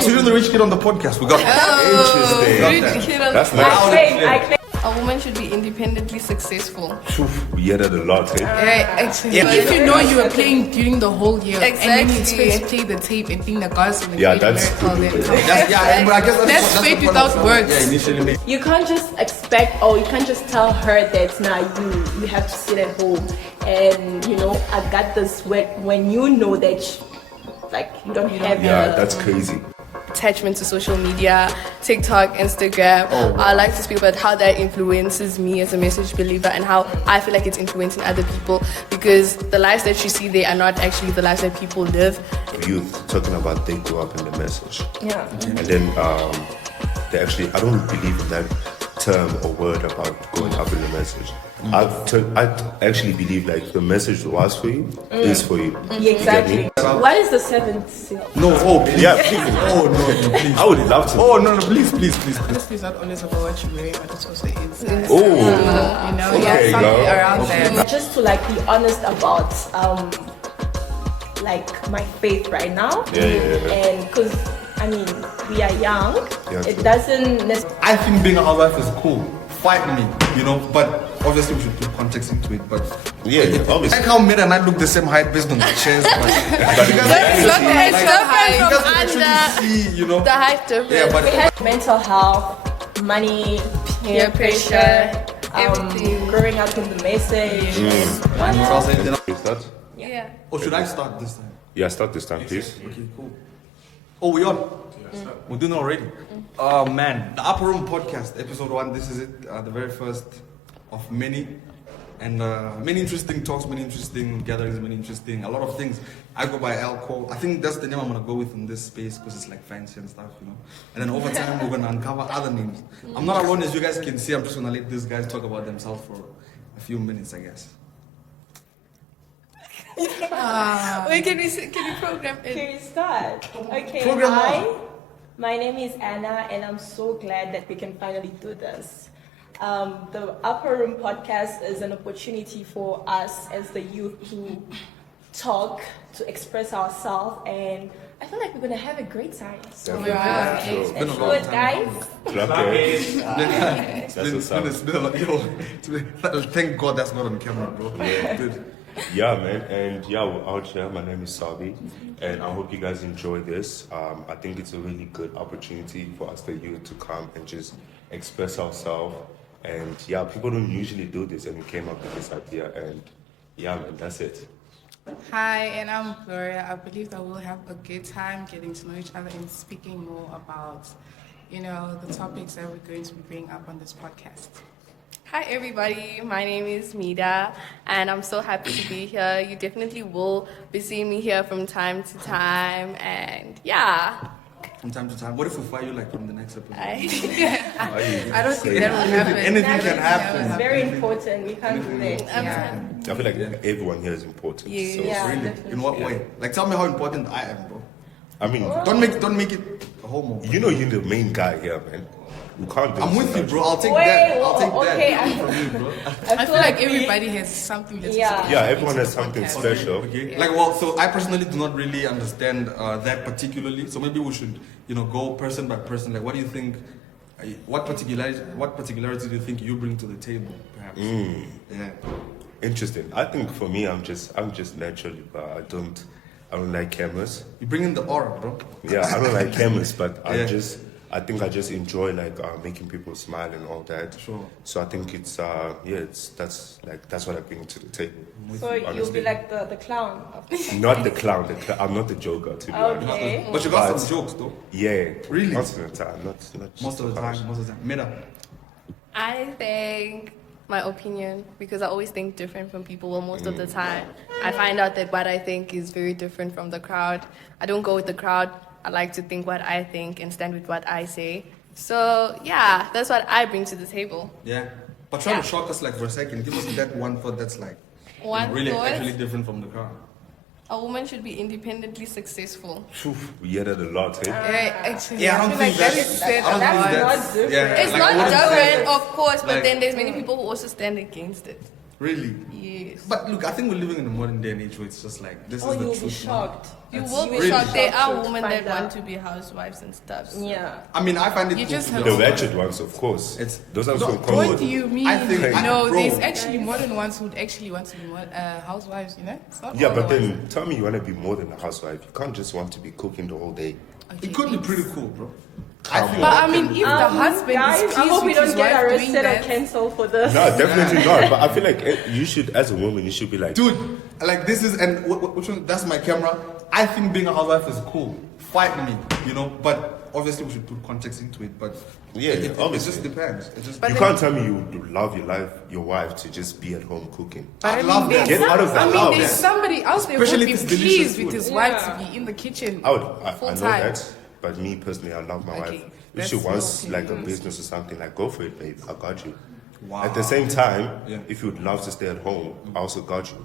So you're the rich kid on the podcast. We got Interesting. That's nice. A woman should be independently successful. We hear that a lot, eh? Actually, if you know you were playing during the whole year, and then you expect to play the tape and think that God's gonna Yeah, create a that's miracle, stupid. then but I guess that's faith without words. Yeah, initially. You can't just expect, or you can't just tell her that you have to sit at home and I got this when you know that you don't have Yeah, that's crazy. Attachment to social media, TikTok, Instagram. I like to speak about how that influences me as a message believer and how I feel like it's influencing other people, because the lives that you see there are not actually the lives that people live. Youth talking about they grew up in the message. Yeah. And then they actually, I don't believe in that term or word about growing up in the message. I actually believe like the message was for you is for you. Yeah, exactly. What is the seventh seal? No, please. Yeah, please. No, please. I would love to. No, please. Honestly, it's not always about what you're wearing, but it's also inside. Okay, something girl. around there. Just to be honest about my faith right now. Yeah. And because we are young, Yeah, it true. doesn't necessarily. I think being a housewife is cool. Fight me, but obviously we should put context into it. But Yeah, obviously. like how Mira and I look the same height based on the chairs. But you guys actually see, The height difference. Yeah, but We had mental health, money, peer pressure, everything. growing up in the message. Is that? Yeah. Or should I start this time? Yeah, start this time, please. Okay, cool. Oh, we on? We're doing it already. Oh man, the Upper Room Podcast, episode 1. This is it, the very first of many, and many interesting talks, many interesting gatherings, a lot of things. I go by alcohol. I think that's the name I'm gonna go with in this space because it's fancy and stuff, And then over time we're gonna uncover other names. I'm not alone, as you guys can see. I'm just gonna let these guys talk about themselves for a few minutes, I guess. Wait, can we program it? Can we start? Okay, Program hi. one. My name is Anna, and I'm so glad that we can finally do this. The Upper Room Podcast is an opportunity for us as the youth to talk, to express ourselves, and I feel like we're going to have a great time. So, Yeah, It's been a let's do long it, time. guys. That's It's been a lot. Thank God that's not on camera, bro. Dude. Yeah, man, and yeah, we're out here. My name is Sabi, and I hope you guys enjoy this. I think it's a really good opportunity for us, the youth, to come and just express ourselves. And yeah, people don't usually do this, and we came up with this idea, and yeah, man, that's it. Hi, and I'm Gloria. I believe that we'll have a good time getting to know each other and speaking more about, the topics that we're going to be bringing up on this podcast. Hi everybody, my name is Mida and I'm so happy to be here. You definitely will be seeing me here from time to time, and yeah. From time to time. What if we fire you from the next episode? I don't think that will happen. Anything can happen. It's very important. We can't do that. I feel like everyone here is important. Yeah. So, Yeah. Really? definitely. In what way? Tell me how important I am, bro. I mean, Don't make it a homo. you're the main guy here, man. We can't do I'm this with you, without bro. I'll take Wait, that. I'll take okay, that. I'm- From you, bro. I feel like everybody has something that's Yeah. Yeah, everyone has something special. Okay. So I personally do not really understand that particularly. So maybe we should, go person by person. What do you think? What particularity do you think you bring to the table, perhaps? Yeah. Interesting. I think for me, I'm just naturally, but I don't like cameras. You bring in the aura, bro. Yeah, I don't like cameras, but Yeah. I think I just enjoy making people smile and all that. Sure. So I think it's that's what I bring to the table. So you'll honestly. be like the clown of the Not the clown. I'm not the joker, to be honest. Okay. But you got But- some jokes, though. Yeah. Really? Most of the time, not just Most of the time. Meda. I think my opinion, because I always think different from people. Well, most of the time, I find out that what I think is very different from the crowd. I don't go with the crowd. I like to think what I think and stand with what I say. So yeah, that's what I bring to the table. Yeah. But try to shock us for a second. Give us that one thought that's One really thought? actually different from the crowd. A woman should be independently successful. We hear that a lot, eh? Actually, Yeah, I don't feel think like that that's- is said I don't a think lot. Not different. Yeah. It's Like, not what is different, that? of course, but Like- then there's many people who also stand against it. Really? Yes. But look, I think we're living in a modern day and age where it's just like, this Oh, is the you'll truth. be man. shocked. You It's will be really shocked. There shocked are to women find that want out. to be housewives and stuff. So. Yeah. I mean, I find it You cool just to have be The to- honest. ratchet ones, of course. It's- Those are No, so what common. What do you mean? I think- no, bro. there's actually modern ones who actually want to be housewives, you know? It's not Yeah, all but the ones. then tell me you want to be more than a housewife. You can't just want to be cooking the whole day. Okay, It could be it's- pretty cool, bro. Come But I mean, if the husband guys, is I pleased hope we with don't his get wife doing arrested or that, cancelled for this. No, definitely not. But I feel like you should, as a woman, you should be like, Dude, like this is, and which one, that's my camera. I think being a housewife is cool. Fight me, you know, but obviously we should put context into it, but Yeah, it obviously. just depends. It just, But you then- can't tell me you would love your wife to just be at home cooking. But I love that. Get out of that I mean, house. there's somebody else there who Especially would be if it's delicious pleased with food. his wife Yeah. to be in the kitchen. I know full time. that, but me personally, I love my Okay, wife. If that's she wants your like a opinion. business or something, like go for it, babe. I got you. Wow. At the same time, Yeah. if you would love to stay at home, I also got you.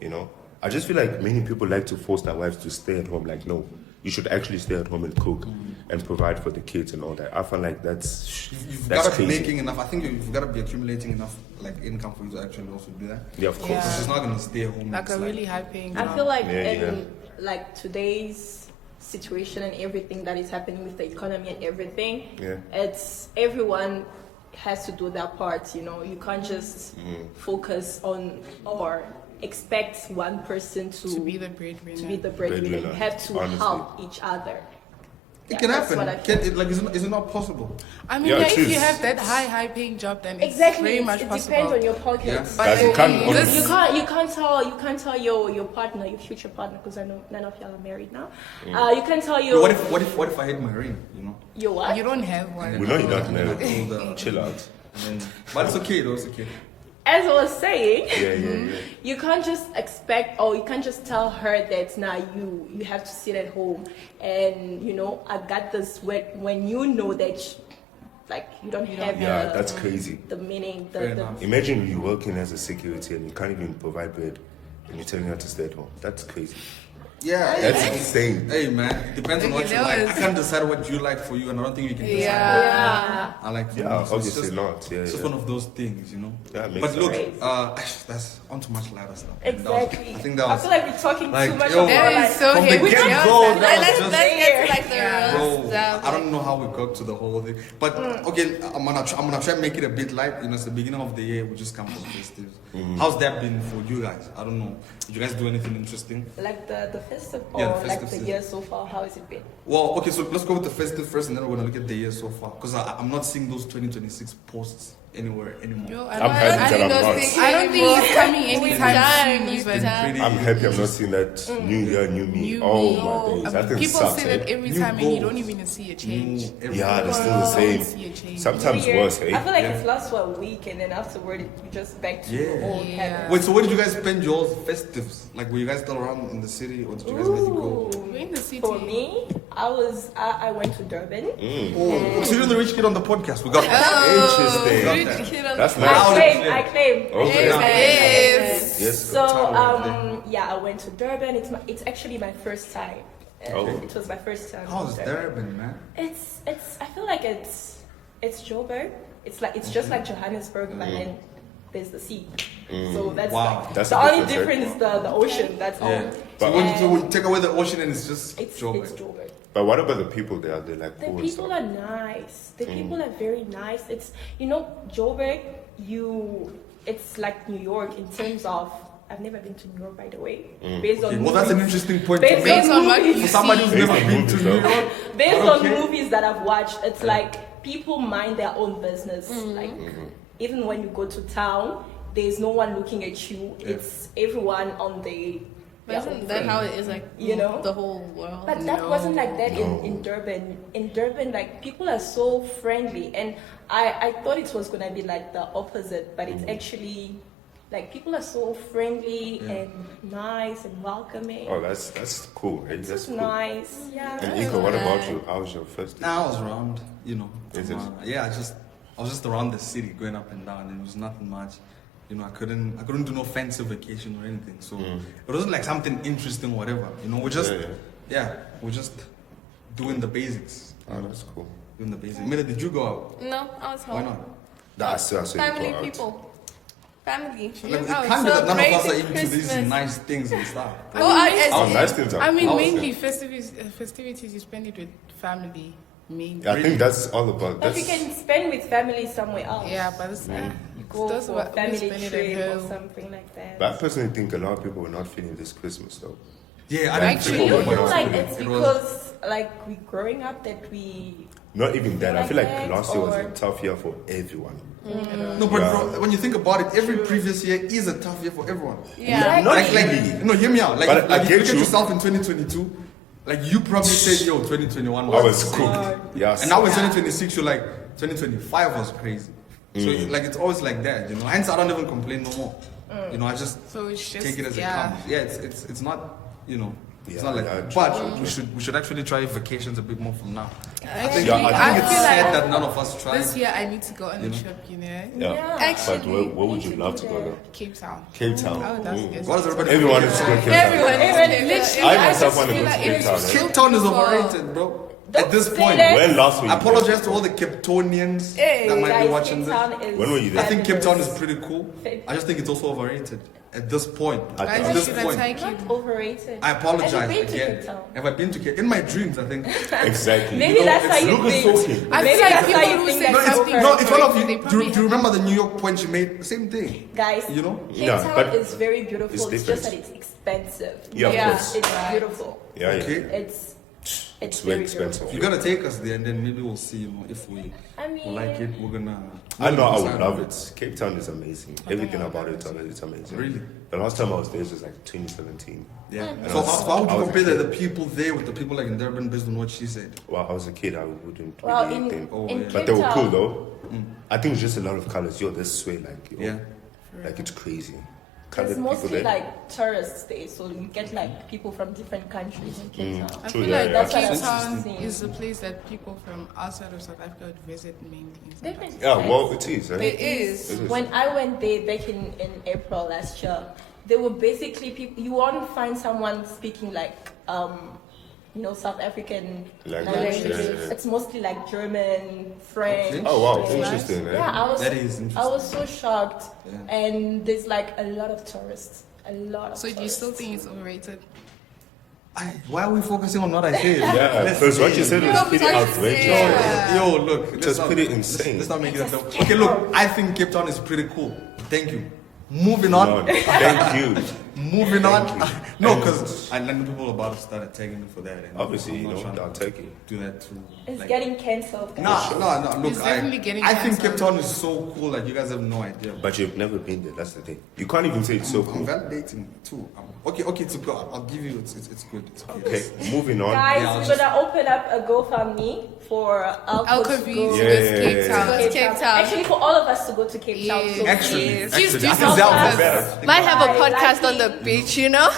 You know, I just feel like many people like to force their wives to stay at home. Like, no, you should actually stay at home and cook and provide for the kids and all that. I feel like you've that's got to be crazy. making enough. I think you've got to be accumulating enough like income for you to actually also do that. Yeah, of course. Yeah. So she's not gonna stay at home. Like It's a really high paying job. I feel like Yeah, in like today's situation and everything that is happening with the economy and everything, Yeah. it's everyone has to do their part. You know, you can't just focus on or expect one person to be the breadwinner. to be the breadwinner. You Breadwinner, have to honestly. help each other. It Yeah, can that's happen. what I Can feel. it, like, is it not possible? I mean, Yeah, yeah, it if is. you have that high paying job, then it's Exactly, very it much depends possible. on your pockets. Yeah. But Guys, you then can't this- You can't tell your partner, your future partner, because I know none of y'all are married now. You can't tell your What if I hit my ring? You know. your what? You don't have one. We know you're not And then I married. told her- Chill out. and then- but it's okay though. It's okay. As I was saying, Yeah. you can't just expect or you can't just tell her that now you have to sit at home and I got this when you know that like you don't have Yeah, the, that's crazy. the meaning Fair the enough. Imagine you working as a security and you can't even provide bread and you're telling her to stay at home. That's crazy. Yeah. That's insane. Hey man, depends on what you Okay, like. that I was- can't decide what you like for you, and I don't think you can decide. Yeah. I like. Yeah, so it's obviously just- not. Yeah, It's just yeah. one of those things, you know. Yeah, it makes But sense. look, Crazy. that's on to much lighter stuff. exactly. I think that I was. feel like we're talking like, too much yo, about That like, is so from the heavy. get Yeah. go, Let's, that was let's just. get to like the Yeah. real Bro, stuff. I don't know how we got to the whole thing, but okay, I'm gonna try and make it a bit light. You know, it's the beginning of the year. We just come from festives. How's that been for you guys? I don't know. Did you guys do anything interesting? like the festive Yeah, the or like festive the season. year so far. How has it been? Well, okay, so let's go with the festive first, and then we're gonna look at the year so far, because I'm not seeing those 2026 posts anywhere anymore. Yo, I'm happy that I'm not. I don't think it's coming anytime done. soon. It's Even. done. Pretty- I'm happy I'm not seeing that new year, new me. New Oh me. my days. That thing People sucks. say that every New time and you don't goals. even see a change. Yeah, they're still the You same. don't see a change. Sometimes New Year, worse, I eh? feel like Yeah. it lasts for a week and then afterward you're just back to Yeah. your old Yeah. habits. Wait, so where did you guys spend your festives? Like, were you guys still around in the city, or did you guys maybe go? We're in the city. For me, I went to Durban. Oh, so you're the rich kid on the podcast. We got Interesting. Got that. Kid on That's the- nice. I claim. Okay. Yes. Yes. So Time I went to Durban. It's actually my first time. Oh. It was my first time. How's in Durban, man? It's I feel like it's Joburg. It's just like Johannesburg, but then there's the sea. So that's Wow. like That's the a only difference, right? difference is the ocean. That's all. Yeah. But- So when you take away the ocean, and it's just It's Joburg. Joburg. But what about the people there? They're like The cool and people stuff. are nice. The people are very nice. It's Joburg. It's like New York in terms of. I've never been to New York, by the way. Based Okay, on well, that's an movies- interesting point to Based make. Based on what you For somebody who's see. never Based on been to movies, New though. York, Based but on okay. movies that I've watched, it's like people mind their own business. Like even when you go to town, there's no one looking at you. Yeah. It's everyone on their But isn't that how it is like You know? the whole world? But that No. wasn't like that No. in Durban. In Durban, like people are so friendly, and I thought it was gonna be like the opposite, but it's actually like people are so friendly Yeah. and nice and welcoming. Oh, that's cool. Hey, It's that's just cool. nice, yeah. And Iko, what about you? How was your first day? Nah, I was around, you know. Is it? Yeah, I was just around the city, going up and down, and it was nothing much. You know, I couldn't do no fancy vacation or anything. So it wasn't like something interesting or whatever. You know, we're just doing the basics. Oh, that's cool. Doing the basics. Mila, did you go out? No, I was Why home. not? That's so Family go out. people. Family. Like, it Oh, can't be that none of us are celebrating into these Christmas. nice things and stuff. Oh, nice things are I mean, awesome. mainly festivities you spend it with family, mainly. I think that's all about But that's you can spend with family somewhere else. Yeah, but it's, You go Those for were a family always spend it trip at or home. something like that. But I personally think a lot of people were not feeling this Christmas though. Yeah, I didn't Actually, think You about feel it. like it's It was- because like we growing up that we Not even that. I feel like Like last year was a or- tough year for everyone. No, but Yeah. bro, when you think about it, every previous year is a tough year for everyone. Yeah. Not Like, really. no, hear me out. Like, But I like if you get look at you. yourself in 2022, like you probably said, yo, 2021 I was was sick. cooked. Yeah. And now in 2026, you're like, 2025 was crazy. So like it's always like that, you know. Hence, I don't even complain no more. You know, I just so it's just take it as it comes. Yeah, it's not, you know. It's Yeah, not like, yeah, true, but true, we should actually try vacations a bit more from now. Actually, Yeah, I I think it's feel sad like that none of us tried. this year I need to go on You a know? trip, you know, Yeah. Actually, But where would you love to go though? Cape Town. Cape Town. Oh, that's Ooh. good. What does everybody? Everyone is to go to Cape Town. everyone. Literally, I myself just want to feel go to like Cape it's Town. so Cape Town is beautiful. overrated, bro. Don't At this say point, that. When last were you I apologize to all the Capetonians Hey, that might Guys, be watching Cape this. Town is When were you there? I think Cape Town is fabulous. pretty cool. Fabulous. I just think it's also overrated at this point. I Guys, think At you this should point, take you. Not overrated. I apologize Have you been to again. Cape Town? Have I been to Cape? In my dreams, I think. Exactly. Maybe You know, that's how it's you Lucas think. talking. I Maybe feel like that's people how you who think say No, that's it's, something no, it's one of overrated, you. they Do, probably do you remember the New York point you made? The same thing. Guys, You know? Cape Yeah, Town but is very beautiful. it's It's, different. just that it's expensive. Yeah, of Yeah. course. It's beautiful. Yeah, yeah. Okay. It's very very expensive. beautiful. You gotta take us there, and then maybe we'll see. You know, if we I mean, like it, we're gonna. I know I would decide love on it. Cape Town is amazing. Everything about it is amazing. Really? The last time I was there was like 2017. Yeah. And So I was- how would I you was a compare the kid. people there with the people like in Durban based on what she said? Well, I was a kid. I wouldn't well, really in, think. Oh, in yeah. Cape But they were cool Town, though. I think it's just a lot of colors. Yo, this way, like, yo, Yeah. like it's crazy. there's Colored people mostly there. like tourists there, so you get like people from different countries in Cape Town. I True, feel yeah, like yeah. That's what Cape I'm Town saying. is a place that people from outside of South Africa would visit mainly. Different Yeah, types. well, it is. Eh? It is. It is. When I went there back in April last year, there were basically people. You won't find someone speaking like South African Language, languages. yeah. It's mostly like German, French. Okay. Oh wow, and- interesting. Eh? Yeah, That is interesting. I was so shocked, Yeah. and there's like a lot of tourists. A lot of So do you tourists. still think it's overrated? Why are we focusing on what I said? Yeah, Let's because what see. you said was pretty outrageous. Yeah. Yo, look. let's Just not- pretty let's- insane. Let's not make it up. Okay, look. I think Cape Town is pretty cool. Thank you. Moving on. Thank you. Moving on. Thank you. No, And- because I know people about to start attacking me for that. And Obviously, I'm you not know, trying I'll to take it. do that too. It's Like- getting cancelled. guys. No. Look, It's definitely getting I think Cape cancelled. Town is so cool. Like you guys have no idea. But you've never been there. That's the thing. You can't even say it's so I'm cool. validating too. Okay, it's good. I'll give you. It's good. It's okay. Okay, moving on. Guys, Yeah, I'll we're just- gonna open up a GoFundMe for Alcovy to go Yeah. this Cape Town. Go to Cape Town. Actually, for all of us to go to Cape Town. Yes. So Actually, Yes. actually, Please do I think something. that would be better. Might have a I podcast like on the it. beach, you know?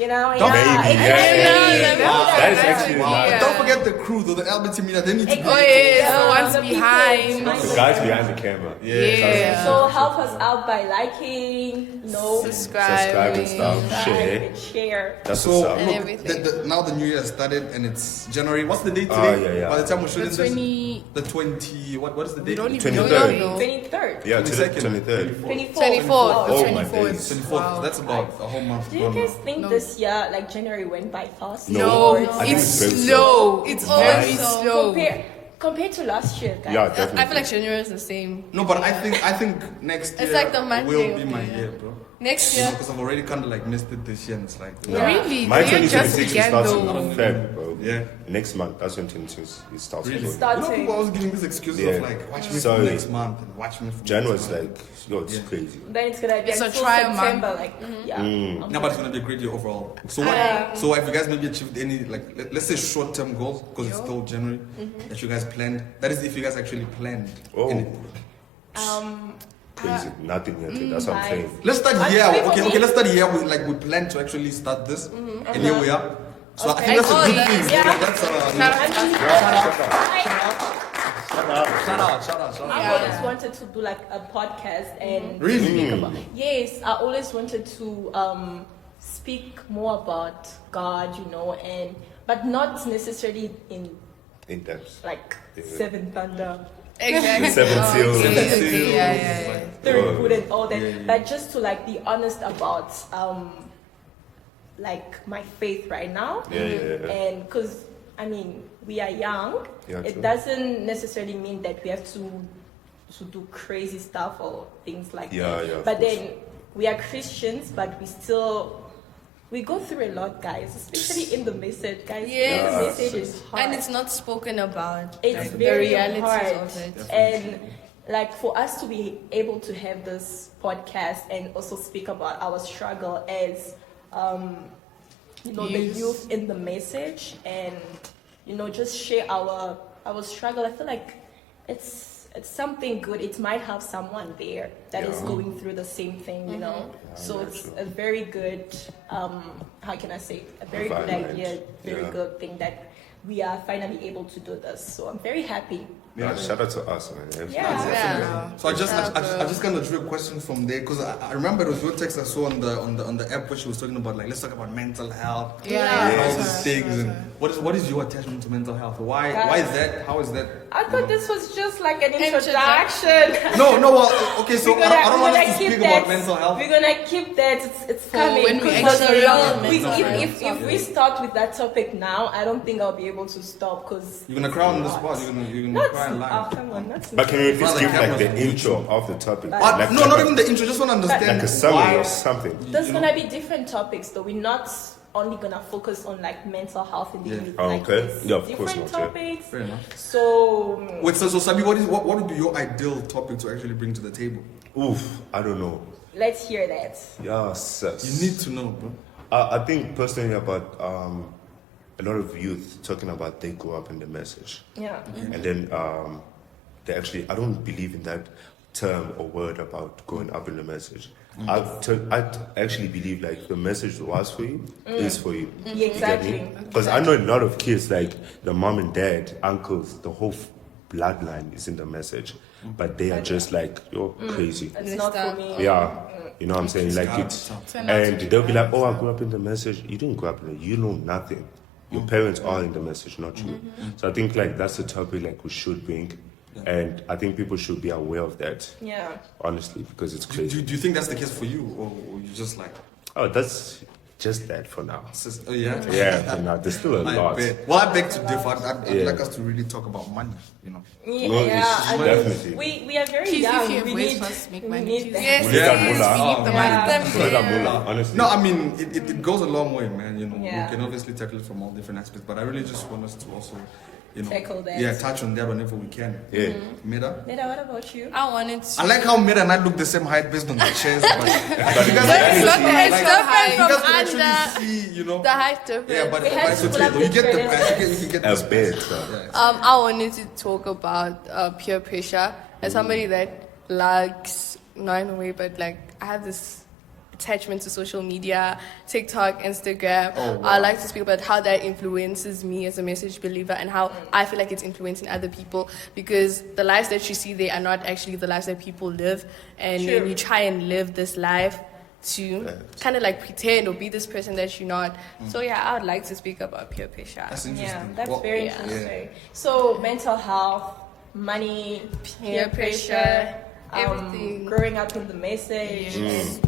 you know, Don't- yeah, Maybe, exactly. yeah. Wow. That is actually Wow. nice. But don't forget the crew, though, the LBT media. They need to be. Oh, yes, the ones people behind. The guys behind the camera. Yeah. So help us out by liking, Subscribe and stuff. Share. and share. That's So what's up. And look, everything. now the new year started and it's January. What's the date Ah, today? yeah. By the time we're The shooting this, 20. the 20. What is the We date? don't even 23rd. know. 23rd. Yeah, to the 22nd. 23rd. 24th. Oh, The my 24th. days. 24th. Wow. That's about a whole month. Do you gone guys now. think No. this year, like January, went by fast? No. Or I think It's it's very slow. It's always very slow. slow. Compared to last year, guys? Yeah, I definitely. feel like January is the same. No, but I think next year It's like the Monday will of be the my year. year, bro. Next year. Because I've already kind of like missed it this year. And it's like, Yeah. Really? My The year just 2026 began starts though. in Feb, bro. Yeah. Next month, that's when 2026 it starts. Really? going. You know, Starting. people always giving this excuse Yeah. of like, watch me Sorry. from next month and watch me from January next is month. like, yo, it's Yeah. crazy. Then it's gonna be It's a until trial month. September, like yeah. No, but it's gonna be a great year overall. So what? So have you guys maybe achieved any like let's say short-term goals because it's still January that you guys planned? That is if you guys actually planned. Oh. anything. Crazy. Nothing yet. That's what I'm Nice. saying. Let's start I'm here. sorry for Okay, me. let's start here. We plan to actually start this, and here we are. So I think that's a Oh, good that thing. is- yeah. That's shout out. I always wanted to do like a podcast and Really? yes, I always wanted to speak more about God, and but not necessarily in In depth. like Yeah. Seven Thunder. Exactly. The seven seals. Okay, Seven okay, seals. yeah, yeah, yeah. the reboot and all that. Yeah, yeah. But just to like be honest about like my faith right now. Yeah. And because I mean we are young, Yeah, it true. doesn't necessarily mean that we have to do crazy stuff or things like that. Yeah, of But course. then we are Christians, but we go through a lot, guys, especially in the message, guys. Yes. The message is hard. And it's not spoken about. It's like, very the realities hard. of it. And like for us to be able to have this podcast and also speak about our struggle as the youth in the message, and just share our struggle, I feel like it's something good. It might have someone there that is going through the same thing, So Yeah, it's true. a very good, how can I say, a very good Environment. idea, very Yeah. good thing that we are finally able to do this. So I'm very happy. Yeah, shout out to us, man. Yeah. So I just kind of drew a question from there because I remember it was your text I saw on the app where she was talking about like let's talk about mental health Yeah. and all Yes. these things and what is your attachment to mental health? Why is that? How is that? I thought this was just like an Introduction. introduction. No, well, okay, so I don't want us to speak about mental health. We're gonna keep that. It's For coming. when we Because actually we- are we- mental if health. we start with that topic now, I don't think I'll be able to stop because You're gonna cry on the spot. You're gonna not. cry and Oh, lie. come on, not But can you at least Rather give like the cameras on intro of the topic? No, not even the intro. Just want to understand like a summary why. or something. There's You know? gonna be different topics, though. We're not only gonna focus on like mental health in the Yeah. youth. Oh, like, okay. it's Yeah, of course different not, yeah. topics. Fair enough. So Wait, so Sabi, what would be your ideal topic to actually bring to the table? Oof, I don't know. let's hear that. Yes. You need to know, bro. I think personally about a lot of youth talking about they grew up in the message. Yeah. And then they actually, I don't believe in that term or word about growing up in the message. I actually believe like the message was for you, is for you. Yeah, exactly. Because I know a lot of kids, like the mom and dad, uncles, the whole bloodline is in the message. But they are just like, you're crazy. It's not for me. Yeah, you know what I'm saying? Like it's, Turn out and to be they'll be like, bad, oh, I so. grew up in the message. You didn't grow up in it. You know nothing. Your parents are in the message, not you. So I think like that's a topic like we should bring, and I think people should be aware of that. Yeah. Honestly, because it's Do crazy. you think that's the case for you, or you just like? Oh, that's just that for now. Oh yeah. Yeah, for now. There's still a lot. Well, I beg to differ. I'd Yeah. like us to really talk about money. You know. Yeah, No, it's I mean, definitely. we are very Please, young. if you have We ways need, for us to make we money, need please. that. Yes, We need that yes, moolah. we need the Yeah. money. We need that moolah, honestly. No, I mean it goes a long way, man. You know, Yeah. we can obviously tackle it from all different aspects, but I really just want us to also, Tackle that. Yeah, touch on that whenever we can. Yeah. Meta. Neda, what about you? I wanted to. I like how Meta and I look the same height based on the chairs, but But you guys it's can reality- see, It's like, different you from guys can under actually see, you know. the height difference. Yeah, but We had it's to pull okay up though. You the get the chairs. you can get A the bit. Yeah. I wanted to talk about peer pressure as somebody that likes, not in a way, but like I have this attachment to social media, TikTok, Instagram. Oh, wow. I like to speak about how that influences me as a message believer and how I feel like it's influencing other people, because the lives that you see there are not actually the lives that people live, and True. when you try and live this life to kind of like pretend or be this person that you're not. So yeah, I would like to speak about peer pressure. That's interesting. Yeah, that's Well, very yeah. interesting. So mental health, money, peer pressure, everything. growing up in the message.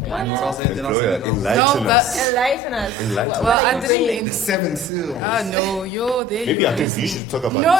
What else? Anything else? Gloria, Anything else? enlighten No, us. but- Enlighten us. Enlighten What us. Well, are I you didn't bringing? The seven seals. Ah, no, yo, there Maybe you I go. think you should talk about No,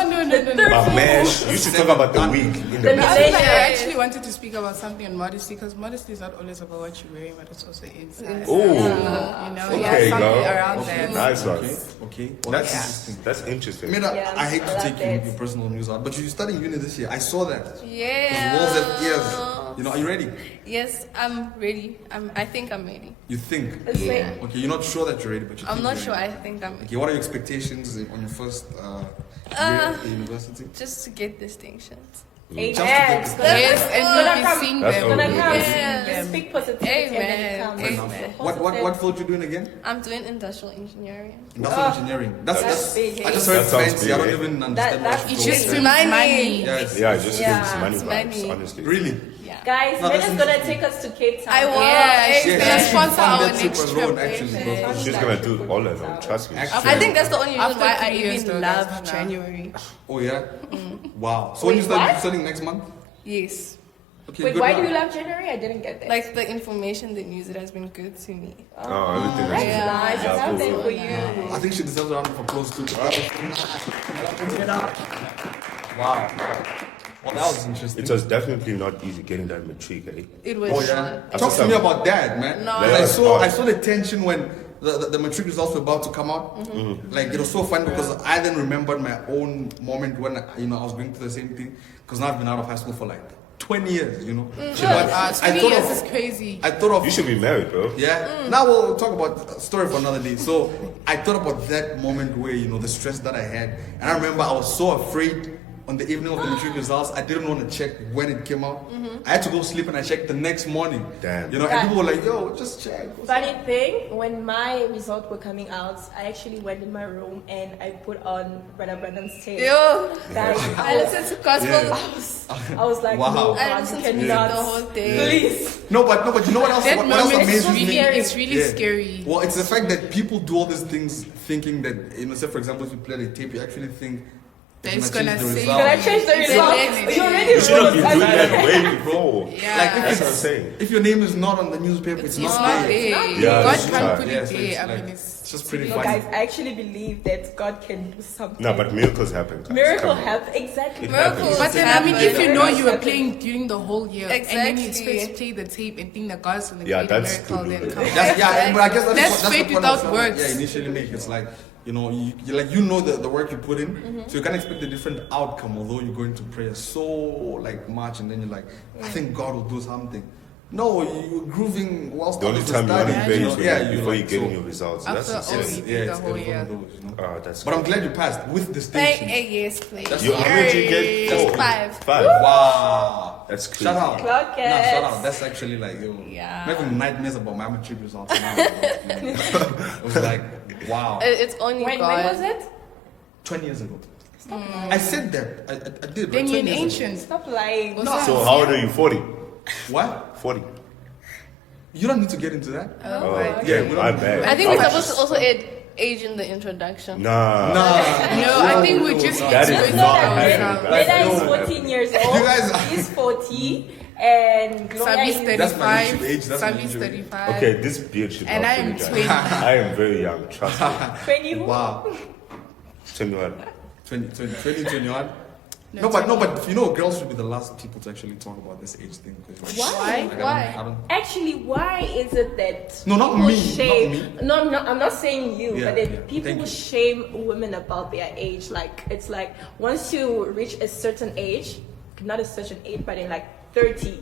But man, you should talk about the week in the The message. I think I Yeah. actually wanted to speak about something on modesty, because modesty is not always about what you're wearing, but it's also inside. Oh, You know, okay, yeah, something girl. around Okay. that. Nice one. Okay. Well, That's that's interesting. that's interesting. Meta, Yeah, I hate I to love take that. your personal news out, but you're studying uni this year. I saw that. Yeah. Walls have ears. You know, are you ready? Yes, I'm ready. I think I'm ready. You think? It's like- Yeah. Okay, you're not sure that you're ready, but you I'm think not you're sure. ready. I think I'm ready. Okay, what are your expectations on your first year at the university? Just to get distinctions. Amen. Just to get It's this- gonna- Yes, it's and gonna you'll be come. seeing That's It's them. gonna all come. good. Yes. Just speak positivity and then it Amen. comes. Amen. What field you doing again? I'm doing industrial engineering. Industrial Oh, engineering. that's big. I just heard That sounds fancy. I don't big, even understand That- what it's you just call it. money. Yes. Yeah, just Yeah. think it's money It's vibes, money. honestly. Really? Yeah. Guys, No, that's Mena's gonna interesting. take us to Cape Town. I will. Yeah, she's Yeah. gonna She sponsor found our that trip next alone, trip. actually, Yeah. bro. She's gonna do it all alone, trust me. Actually. I think that's the only reason After why I 3 years, even though, guys, love not now. January. Oh yeah. Wow. So when you Wait, start what? studying next month? Yes. Okay, Wait, good why now. do you love January? I didn't get that. Like the information, the news, it has been good to me. Oh, everything That's is nice. Yeah, I love cool. that for you. I think she deserves a round of applause too. Wow. Well, that was interesting. It was definitely not easy getting that matric, eh? It was Oh yeah. not. Talk to me about that, man. No. Like, Yeah. I saw the tension when the matric results were about to come out. Like it was so fun because I then remembered my own moment when I was going through the same thing. Because now I've been out of high school for like 20 years, But 20 years is crazy. I thought of You should be married, bro. Yeah. Now we'll talk about a story for another day. So I thought about that moment where the stress that I had, and I remember I was so afraid on the evening of the matric results. I didn't want to check when it came out. I had to go sleep and I checked the next morning. Damn. And people were like, "Yo, just check." Funny thing, when my results were coming out, I actually went in my room and I put on Brother Brandon's tape. Yo, Guys, I listened to gospel. Yeah. I was like, Wow. no, I God, you listened to music cannot. the whole day. Please. No, but you know what else? That What else moment is amazes me? it's really scary. Well, it's the fact that people do all these things thinking that, say for example, if you play the tape, you actually think That it's it's gonna gonna change the say- result. Can I change the It's result? next You already You should have been wrote. doing that way before. Yeah. Like That's what I'm saying. if your name is not on the newspaper, it's It's not not there. there. Yeah, God it's can't not. put Yeah, it so there. it's I like- mean, It's just pretty No, funny. guys, I actually believe that God can do something. No, but miracles happen. Guys. Miracle Come on. happen. Exactly. It Miracles. But then, I mean, if you know you were Happen. playing during the whole year, and then you Exactly. expect to play the tape and think that God's going to Yeah, create a that's miracle, then stupid. come on. But I guess That's the faith point I was without trying to, works. initially make. It's like the work you put in, so you can't expect a different outcome. Although you're going to prayer so much, and then you're like, I think God will do something. No, you're grooving whilst The only others time you are want to studying, pray is you're before like, you get so- in your results. After That's all insane. you- Yeah, the it's whole one year. of those, Oh, that's But I'm cool. glad you passed with Thank distinction. yes, please. That's You, how many did you Yay. get? Four. 5. 5. Wow. That's crazy. Shout out. Clockets. Nah, shout out. That's actually like, Yeah. I'm having nightmares about my matric results now. It was like, wow. It's only When God. was it? 20 years ago. I said that. I did. Then right? you're 20 an years ago. ancient. Stop lying. No. So how old are you? 40? What? 40. You don't need to get into that. Oh, my Yeah, okay. we My don't- bad. I think we're was supposed to just- also add age in the introduction. Nah. Nah. No, I think we just no, That need is to not go happening, down. guys. Whether No. he's 14 years old, You guys- he's 40, and Gloria Sabi's is That's my 35. usual age, that's my Sabi's usual age. 35. Okay, this beard should And not I am be 20. I am very young, trust me. 20 who? Wow. 21. 21. No, But girls should be the last people to actually talk about this age thing. 'Cause Why? like, Why? I don't. Actually, why is it that No, not people me, shame? No, I'm not saying you, Yeah, but then yeah, people thank you. shame women about their age. Like it's like once you reach a certain age, not a certain age, but in like 30,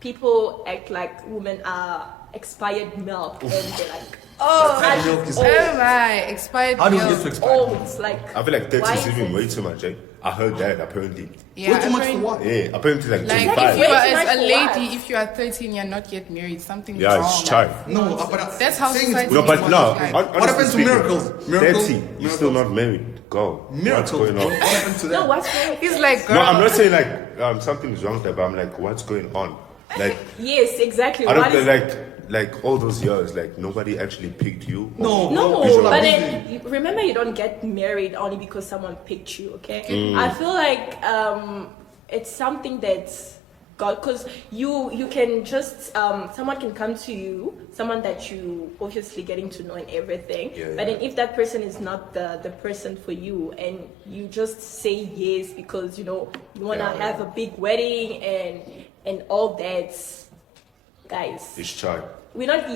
people act like women are expired milk, and they're like, Expired milk is- Oh my, expired How do you milk. get to expire? oh, it's like. I feel like 30 why is even it- way too much, eh? I heard that apparently. Yeah, Way too much for apparently- what? Yeah, apparently like Like 25. if you are Way too much as a for lady, what? if you are 13, you're not yet married. Something Yeah, wrong. it's child. No, That's how saying society it's No, too but much. no. Like- honestly What happened to speaking, miracles? 30, you're still not married. Go. Miracles. What's going on? What happened to that? No, what's wrong? with He's that? like, girl. No, I'm not saying like something's wrong there, but I'm like, what's going on? Like, Yes, exactly. I don't What feel is- like all those years, like nobody actually picked you. No, No, people are but busy. then remember, you don't get married only because someone picked you. Okay, Mm. I feel like it's something that's God, because you can just someone can come to you, someone that you obviously getting to know and everything. Yeah, but yeah. then if that person is not the person for you, and you just say yes because you wanna Yeah. have a big wedding and all that, guys. It's child. We're not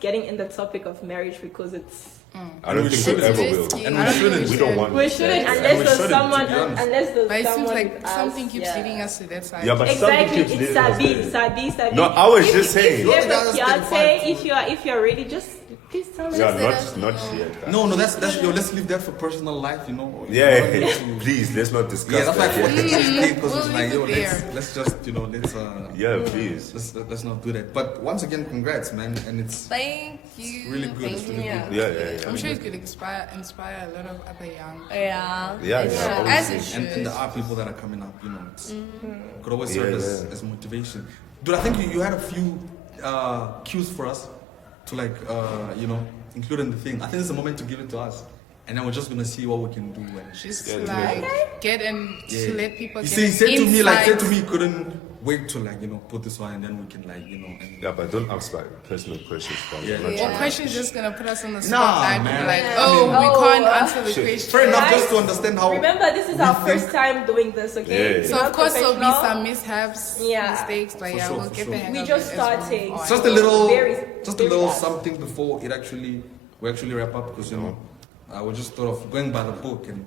getting in the topic of marriage because it's. I don't we think should. we ever It's will. risky. And I we don't think shouldn't. We don't want We that. shouldn't Yeah, unless we there's shouldn't, to someone. be honest. Unless there's But it seems someone. like with us, something keeps yeah. leading us to that side. Yeah, but Exactly, something keeps it's leading us Sabi. there. No, I was just saying. If you have You're the guy a that's fiance, 35. if you're ready, just please tell me. Yeah, not yet. guys. No, that's let's leave that for personal life, Yeah, You don't need to- please, let's not discuss Yeah, that's why I that. thought the age thing because We'll it's like, leave it there. let's just Yeah, please. let's not do that. But once again, congrats, man, and it's Thank you. really good, it's Thank really you. good. Yeah. I'm sure it could inspire a lot of other young. Yeah. Yeah, It yeah, should. obviously. As it should. And there are people that are coming up, it's could always Yeah, serve yeah. as motivation. Dude, I think you had a few cues for us to include in the thing. I think it's a moment to give it to us, and then we're just gonna see what we can do. And Just Yeah, like get and to let people He get said, he said to me, like, insight. he couldn't wait to like, put this on and then we can like, and Yeah, but don't ask like personal questions. Yeah. Or questions just gonna put us on the Nah, spotlight. man. Like, I oh, mean- we can't answer the Shit. question. fair enough, Guys, just to understand how. Remember, this is our we first think- time doing this, okay? Yeah. We're So not of course there'll be professional. some mishaps, Yeah. mistakes, but For yeah, sure, we'll for get sure. the hang We of just it as we move starting. on. Just a little, Very fast. something before we actually wrap up, because we just thought of going by the book and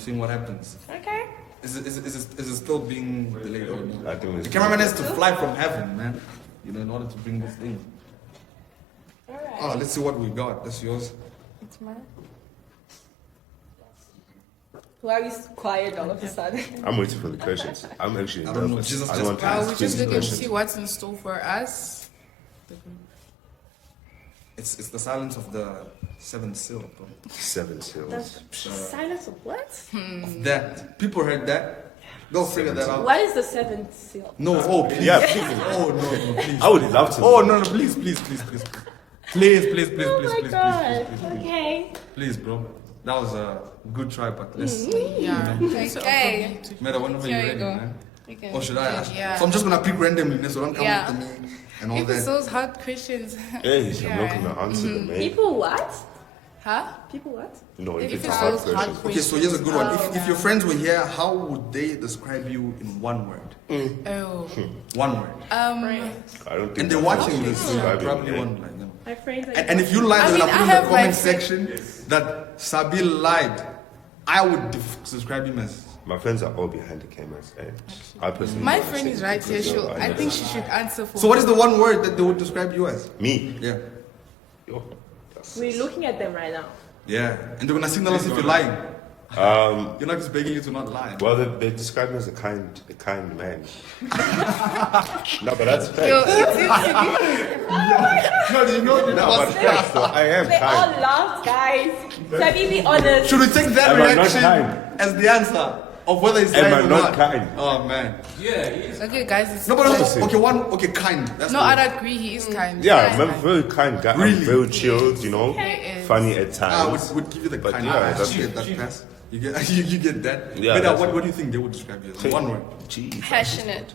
seeing what happens. Okay. Is it still being delayed or no? I think The it's cameraman has to fly from heaven, man. In order to bring this thing. Alright. Oh, let's see what we got. That's yours. It's mine. Why are we quiet all of a sudden? I'm waiting for the questions. I'm actually I don't know, nervous. Jesus I just don't want to passed. We're ask just any looking to questions. see what's in store for us. It's the silence of the seventh seal, bro. 7 seals. Silence of what? Of that. People heard that. They'll figure that out. What is the seventh seal? No, oh please. Yeah, please. Oh no, please. I would love to. Oh no, please. Please, Oh my god. Okay. Please, bro. That was a good try, but let's Yeah. Okay. matter whenever Here you're you ready, go. man. You can Or should I ask? Yeah. So I'm just gonna pick randomly, so don't come Yeah. after me and all If it's that. those hard questions. Hey, I'm Yeah. not gonna answer them, man. People what? Huh? People what? No, if If it's a it's hard those hard question. Okay, so here's a good one. Oh, If your friends were here, how would they describe you in one word? Oh. One word. I don't think And they're my watching friends this, can so you describe it, probably man. want like My friends are And if you lied, I then mean, I put I in the have, comment like, section that Sabil lied. I would describe him as. My friends are all behind the cameras, and I personally. My don't friend say is right here. because, She'll, I think she should answer for So what is the one word that they would describe you as? me. Yeah. Yo, that's- we're looking at them right now. Yeah. And they're gonna signal us if you're lying. You're not just begging you to not lie. Well, they describe me as a kind man. No, but that's fact. Yo, No, you know. No, but facts, though. I am They all kind. laughed, guys. Sabi, be honest. Should we take that Am I not reaction kind? as the answer of whether he's Am lying I or not kind? Oh man. Okay, guys. It's No, but Honestly. okay, kind. That's no, good. I'd agree. He is kind. Yeah, I'm a very kind guy. Really? I'm very chilled, you know, He is. funny at I times. would give you the But kind. yeah, that's- you get that pass. You get you get that. Yeah, But that's what it. do you think they would describe you as? One word. Jeez. passionate.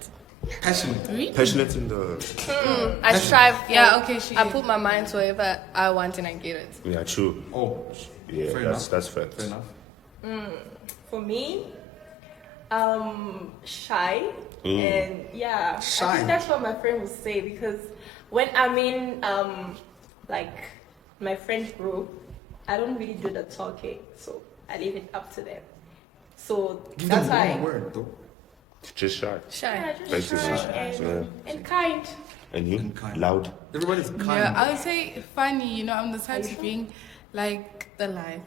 Passionate. Passionate in the. I strive. For, Yeah, okay, she I is. put my mind to whatever I want and I get it. Yeah, true. Oh, Yeah, fair that's enough. fact. Fair enough. For me, shy. And yeah, I Shy. think that's what my friend would say because when I'm in like my friend group, I don't really do the talking, so I leave it up to them. So Give that's them why. one word though. Just shy. Yeah, Shy. just Basically, shy and kind. And you? And kind. Loud. Everybody's kind. Yeah, I would say funny. You know, I'm the type Are you of sure? being like The life.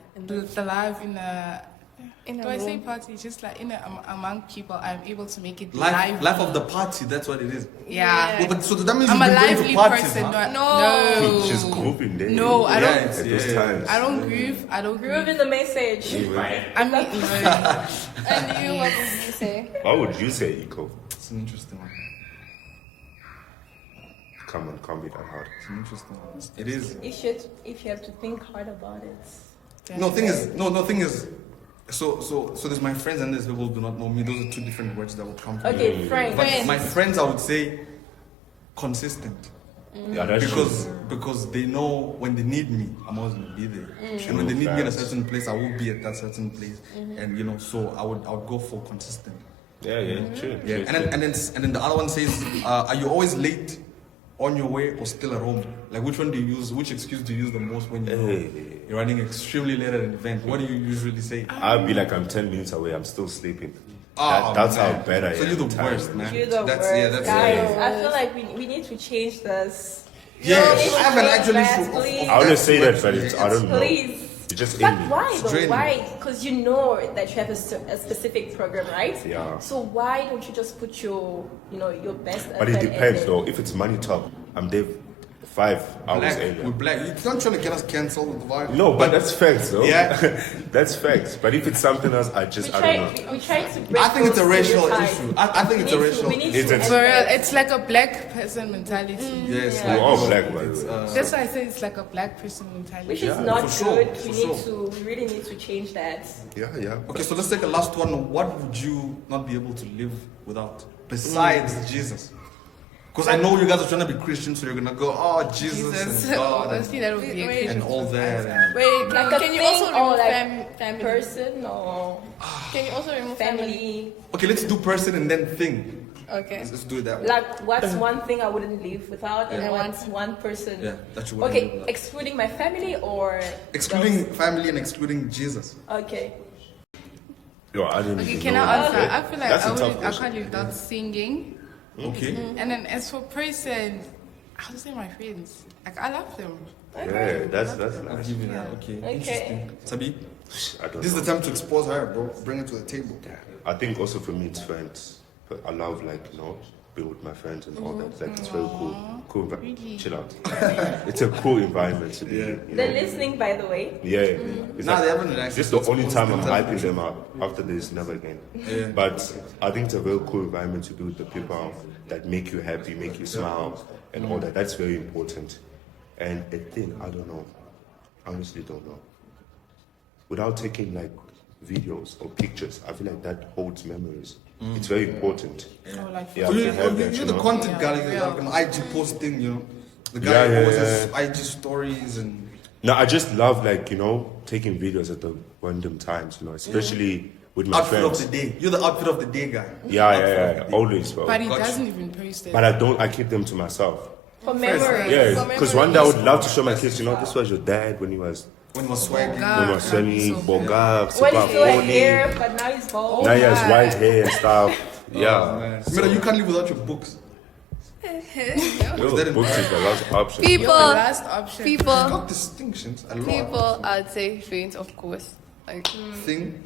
the life in a. In a Do I say room. party? Just like among people, I'm able to make it Life lively. of the party. That's what it is. Yeah. Well, but so that means I'm you've a been going lively to parties, person. huh? No. She's grouping there. No, I don't. At those times. I don't groove. I don't Groove groove. in the message. I mean, no. And you, what would you say? What would you say, Eco? It's an interesting one. Come on, can't be that hard. It's an interesting one. It is. If you have to think hard about it. Thing is. So there's my friends and there's people who do not know me. Those are two different words that would come to me. Okay, friends. But my friends, I would say, consistent. Yeah, that's Because they know when they need me, I'm always gonna be there. And when they need me in a certain place, I will be at that certain place. And so I would go for consistent. true. Yeah, true. Yeah. And then the other one says, are you always late, on your way, or still at home? Like which one do you use? Which excuse do you use the most when you're running extremely late at an event? What do you usually say? I'll be like, I'm 10 minutes away, I'm still sleeping. Oh, That's man. how bad I am. So you're the at times. worst, man. You're the That's worst. yeah. That's Guys, yeah. I feel like we need to change this. Yes, We need to I haven't change actually. that, please. I want to say that, but I don't know. Please. You just But in me. why though? draining. Why? Because you know that you have a specific program, right? Yeah. So why don't you just put your best But it effort depends in though. If it's money talk, I'm there 5 hours Black. We're earlier. black. You're not trying to get us cancelled with the vibe. No, but that's facts, though. Yeah. That's facts. But if it's something else, I don't know. We try to break I think it's a those racial stereotypes. issue. I think it's a racial We need Is to it? For real, end that. it's like a black person mentality. Yes, Yeah. We're all black, by the it's, way. That's why I say it's like a black person mentality. Which is Yeah, not for sure, good. for We sure. need to. We really need to change that. Yeah. Okay, so let's take a last one. What would you not be able to live without besides Jesus? Because I know you guys are trying to be Christian, so you're gonna go, oh, Jesus and God Honestly, that would be a Wait, and all that. And Wait, Like a can you thing also or remove like family? person or Can you also remove family? family? okay, let's do person and then thing. Okay. Let's do it that way. Like, what's one thing I wouldn't live without, and Yeah. what's one person? Yeah, that you wouldn't live Okay, without. excluding my family or Excluding family and excluding Jesus. Okay. Yo, I didn't Okay, even can know I that. answer? I feel like That's a tough I question. can't live without singing. Okay. And then as for person, I would say my friends. Like I love them. Yeah, that's I'll nice. give you that. Okay. Interesting. Sabi, I don't this is know. the time to expose her, bro. Bring it to the table. I think also for me it's friends. But I love being with my friends and all that. Like it's very cool. Cool. Chill out. It's a cool environment to be in. You They're know? listening, by the way. Yeah. It's Nah, like- they haven't actually. This is the only time I'm exposed hyping them up. After this, never again. Yeah. But I think it's a very cool environment to be with the people that make you happy, make you smile, and all that. That's very important. And a thing, I don't know. Honestly, don't know. Without taking like videos or pictures, I feel like that holds memories. It's very important. So like Yeah, So to you, have that, you're you the know? content guy, Yeah. like an IG posting, you know. The guy Yeah, who yeah, posts yeah. his IG stories and No, I just love taking videos at the random times, especially with my outfit friends. of the day. You're the outfit of the day guy. Yeah, Outfit of the yeah, day. always, bro. but he Gotcha. doesn't even post it. But I keep them to myself. For memory. Yeah, because one day I would love to show my kids, this was your dad when he was When he was swagging. God. Sweeney, so Boga, When super he still had funny. hair, but now he's bald. Now he has God. white hair and stuff. Oh, Yeah. man. Mira, you can't live without your books. Yo, books is the last option. You're People, the last option. It's people, got distinctions a lot. people. I'd say friends, of course. Like Thing.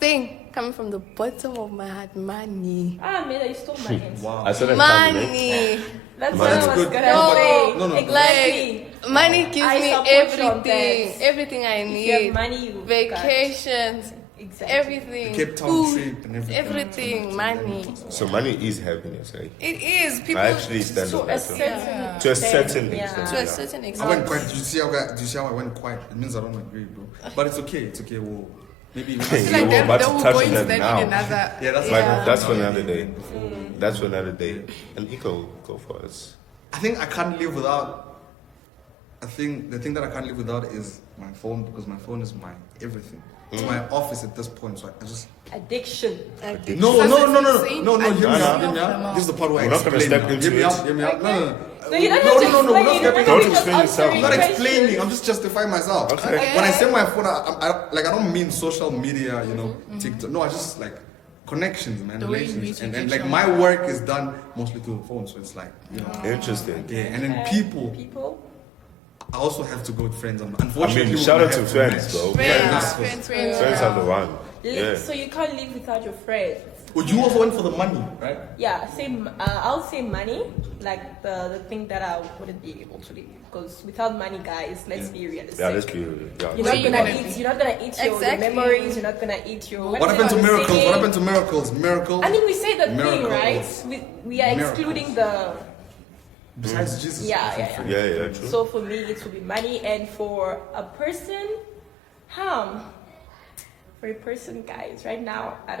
thing coming from the bottom of my heart, money, Ah, man, you stole my answer. Wow. I said that time, right? money. That's Man, what that's I was good. gonna No, say. no, no. Exactly. Money gives I me support you on everything, that. everything I If you have need. money, you Vacations, Exactly. everything, Cape Town food, trip and everything. everything, money. So money is happiness, eh? It is people I actually stand To on a that. certain To a certain yeah. extent. to a Yeah. certain I extent. went quiet. Do you see how I went quiet? It means I don't agree, bro. But it's okay. It's okay. We'll maybe. I feel Yeah, like we're they about to will touch go on into that that now. in another. Yeah, that's Like, like that's for another day. That's for another day. And Iko, go for us. I think I can't live without. I think the thing that I can't live without is my phone because my phone is my everything. It's my office at this point, so I just. addiction. No, That's no, what no, I'm no, saying. no, no. Hear me No, out. no. Hear me out. This is the part where I We're not gonna explain. step now. into Hear me it. out. Hear me out. No, no, no. So you don't No, have to no, no, no, we're not explain. stepping Don't into it. explain yourself. I'm not explaining. I'm just justifying myself. Okay. When I say my phone, I don't mean social media, TikTok. No, I just like connections, man, The way in relations, which you and get like your my mind. work is done mostly through the phone, so it's like Interesting. yeah. And then people, People. I also have to go with friends. I Unfortunately, mean, shout we out to have friends, match. bro. Friends, Friends. friends, Friends are the one. Yeah. So you can't live without your friends. Well, you also went for the money, right? Yeah, I'll say money, like the thing that I wouldn't be able to live because without money, guys, let's be realistic. Yeah, let's be real. You're Yeah. not you gonna gonna eat. You're not gonna eat your Exactly. memories. You're not gonna eat your. What happened to miracles? What happened to miracles? Miracles. I mean, we say the thing, Miracles. right? We are excluding the. Besides Jesus. Yeah. Yeah, true. So for me, it will be money, and for a person, for a person, guys, right now, I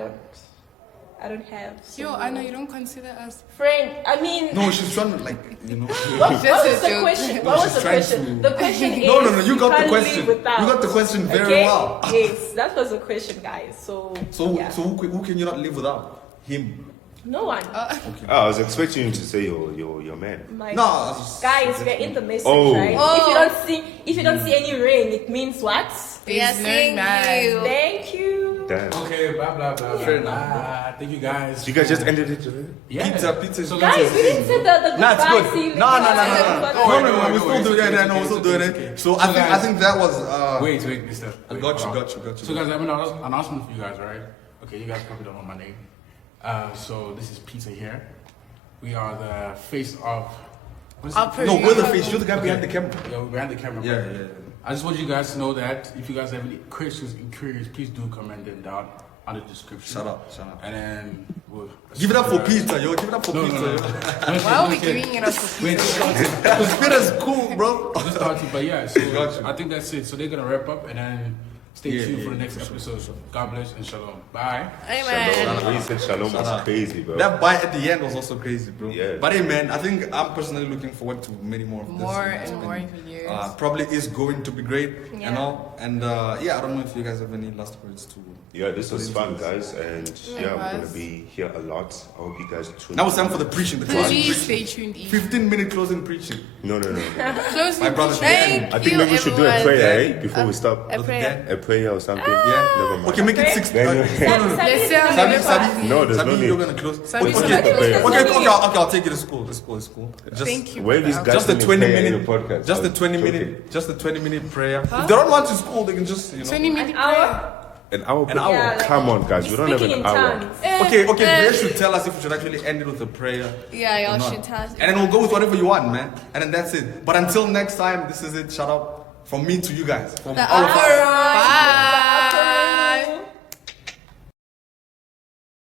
don't have. Yo, Anna, you don't consider us. friend. I mean. No, she's trying to What was Just a the joke. question? No, What was she's the trying question? to- The question is. No, you got the can't question. live without. You got the question very Okay? well. Yes, that was the question, guys. So. So yeah. who can you not live without? Him. No one. I was expecting you to say your man. My No, I was just- guys, we're in the message, Oh. right? Oh. If you don't see any rain, it means what? We are There's no seeing man. you. Thank you. Damn. Okay, blah blah blah. Fair blah, enough, blah. Thank you guys. You guys just ended it today? Yeah. Pizza. So Guys, we didn't say the Nah, it's goodbye good. scene. No, Let's no, say the no. goodbye. We're no, still it's doing okay, it. it's No, we're still okay, doing it's it. okay. So So I guys- think that was. Wait, mister. I Wait, got you. So guys, I have an announcement for you guys, right? Okay, you guys probably don't know my name. So this is Pizza here. We are the face of No, with the face. You're the guy behind the camera. Yeah, we're behind the camera. Yeah. I just want you guys to know that if you guys have any questions and queries, please do comment them down on the description. Shut up. And then we'll Give it up for pizza, yo. Give it up for pizza. No. Why are we giving it up for Wait, Because pizza's cool, bro. just started, but yeah, so Got you. I think that's it. So they're gonna wrap up and then stay tuned Yeah, for the next episode. So God bless and shalom. Bye. Amen. Shalom. When you said shalom was Shalom. crazy, bro. That bite at the end was also crazy, bro. Yeah. But hey, man, I think I'm personally looking forward to many more of this. more It's and been, more videos? Probably is going to be great, Yeah. you know. And I don't know if you guys have any last words to. Yeah, this was fun, guys, and yeah, we're gonna was. be here a lot. I hope you guys tune. Now it's time for the preaching. The closing Please preaching. stay tuned in. 15-minute closing preaching. No. Closing My brother, preaching. I think maybe we should do a prayer, before we stop. A prayer. A prayer or something. Yeah. Never mind. Okay, make it 6. Then- No. Let's say Sabi, No, there's no Sabi, need. you're gonna close. Sabi, Okay, Sabi, okay, I'll take it. It's cool. It's cool. Just, Thank you. Where these guys just the doing 20 prayer in minute the podcast? just the I was 20 joking. minute, just the 20-minute prayer. If they don't want to school, they can just 20-minute hour? prayer. An hour. An hour. Yeah, like, Come on, guys. We don't have speaking an in hour. tongues. Okay, they should tell us if we should actually end it with a prayer. Yeah, y'all or not. should tell us. And then we'll go with whatever you want, man. And then that's it. But until next time, this is it. Shout out from me to you guys. From The all of us. Upper Room. Bye.